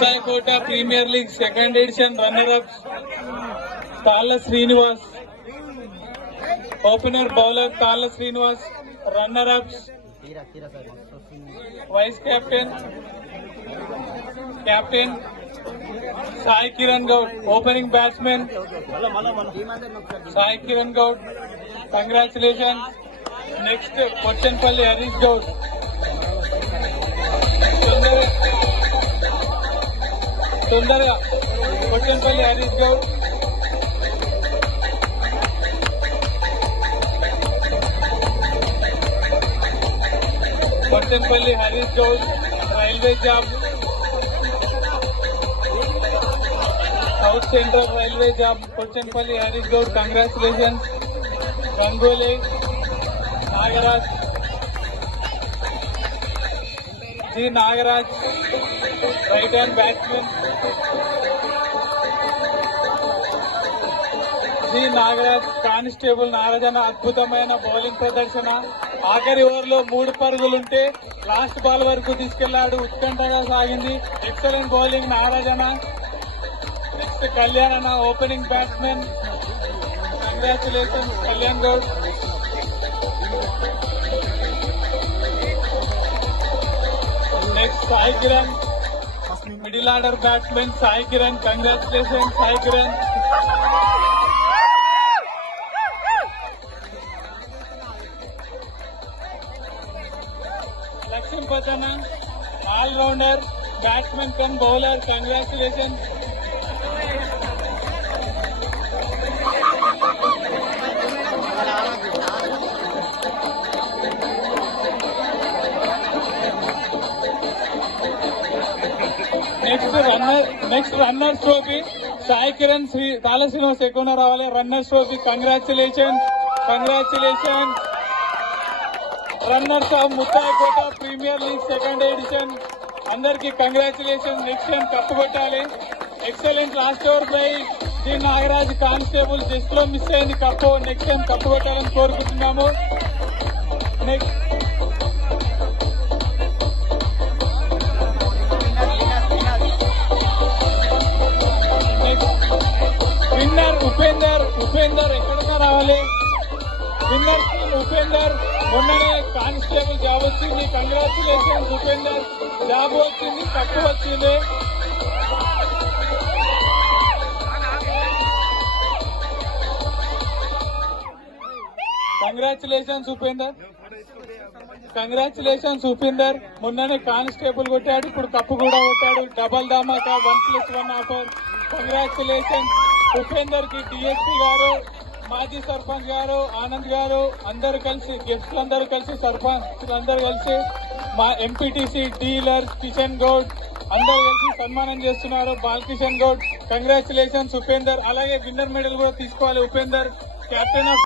Muthayikota premier league second edition runner up Talla Srinivas. Opener bowler Talla Srinivas runner ups vice captain captain Sai Kiran Goud opening batsmen Sai Kiran Goud. Congratulation next Kochanpalli Harish Goud. తొందరగా Kochanpalli Harish Goud Kochanpalli Harish Goud railway job south central railway job Kochanpalli Harish Goud congratulations Gangole Nagaraj G Nagaraj right hand batsmen. G Nagaraj constable నారాజన అద్భుతమైన bowling ప్రదర్శన. ఆఖరి ఓవర్లో మూడు పరుగులుంటే last ball వరకు తీసుకెళ్ళాడు ఉత్కంఠగా సాగింది. ఎక్సలెంట్ బౌలింగ్ నారాజన నెక్స్ట్ కళ్యాణ్ అన్న opening batsmen. Congratulation Kalyan Goud. Next Sai Kiran middle order batsmen Sai Kiran congratulation Sai Kiran Lakshmi పతన all rounder batsmen cum bowler congratulation next runner next runner trophy Sai Kiran Shri Tala Srinivas ఎక్కువ రావాలి. Runner trophy congratulation congratulation runners of Muthayikota premier league second edition అందరికి congratulation next time cup కొట్టాలి excellent last over పై D Nagaraj constable. జస్ట్లో miss అయింది. Cup. Next time cup కొట్టాలని కోరుకుంటున్నాము. Next Upender ఎక్కడన్నా రావాలి? విన్నర్ ఉపేందర్ మొన్ననే కానిస్టేబుల్ జాబ్ వచ్చింది. కంగ్రాచులేషన్స్ ఉపేందర్ జాబ్ వచ్చింది తక్కువ వచ్చింది. కంగ్రాచులేషన్స్ ఉపేందర్. కంగ్రాచులేషన్స్ ఉపేందర్ మొన్ననే కానిస్టేబుల్ కొట్టాడు. ఇప్పుడు కప్పు కూడా కొట్టాడు. Double dhamaka one plus one offer. Congratulations. ఉపేందర్కి DSP గారు మాజీ సర్పంచ్ గారు ఆనంద్ గారు అందరు కలిసి గెస్ట్లు అందరూ కలిసి సర్పంచ్ అందరు కలిసి మా ఎంపీటీసీ డీలర్స్ కిషన్ గౌడ్ అందరు కలిసి సన్మానం చేస్తున్నారు. బాలకిషన్ గౌడ్ కంగ్రాచులేషన్స్ ఉపేందర్. అలాగే విన్నర్ మెడల్ కూడా తీసుకోవాలి ఉపేందర్. Captain of